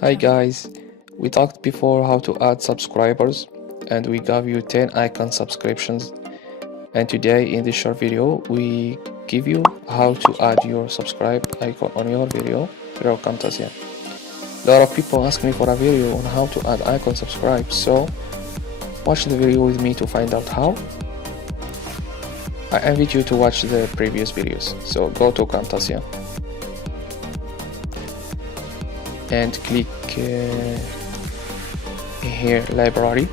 Hi guys, we talked before how to add subscribers and we gave you 10 icon subscriptions, and today in this short video we give you how to add your subscribe icon on your video through Camtasia. A lot of people ask me for a video on how to add icon subscribe, so watch the video with me to find out how. I invite you to watch the previous videos, so go to Camtasia and click here library,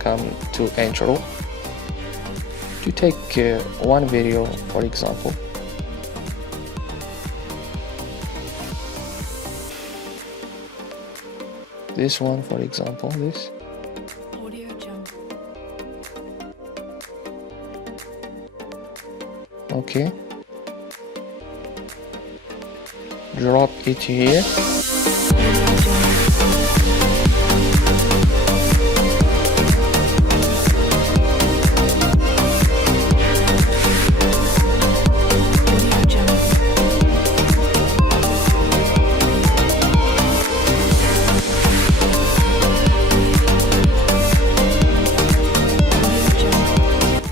come to intro to take one video, for example. This one, for example, this. Okay, drop it here.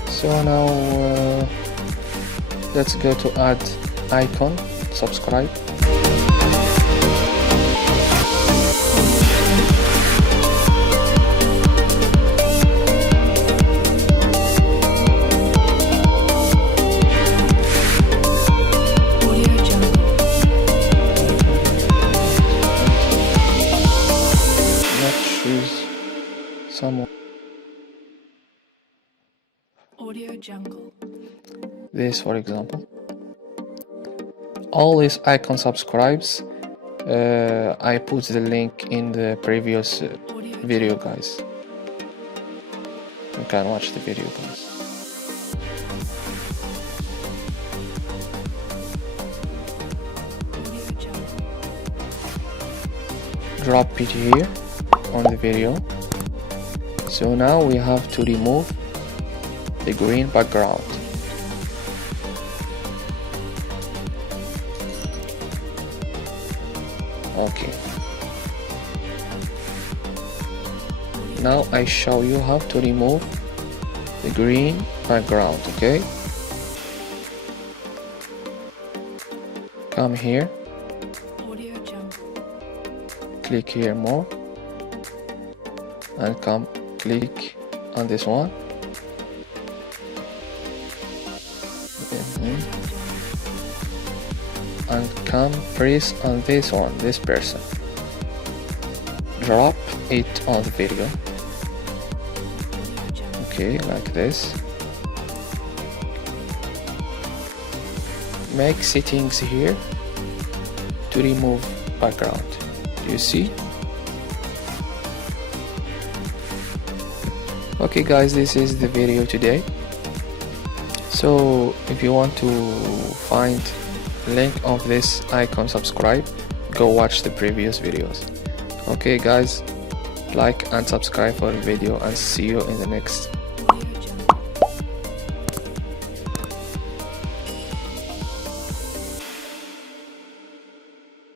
So now let's go to add icon subscribe. Let's choose someone. This, for example. All these icon subscribes, I put the link in the previous video, guys. You can watch the video, guys. Drop it here on the video. So now we have to remove the green background. Okay, now I show you how to remove the green background. Okay, come here, click here more, and come click on this one, and come press on this one, this person. Drop it on the video. Okay, like this. Make settings here to remove background. Do you see? Okay guys, this is the video today. So if you want to find link of this icon subscribe, go watch the previous videos. Okay guys, like and subscribe for the video, and see you in the next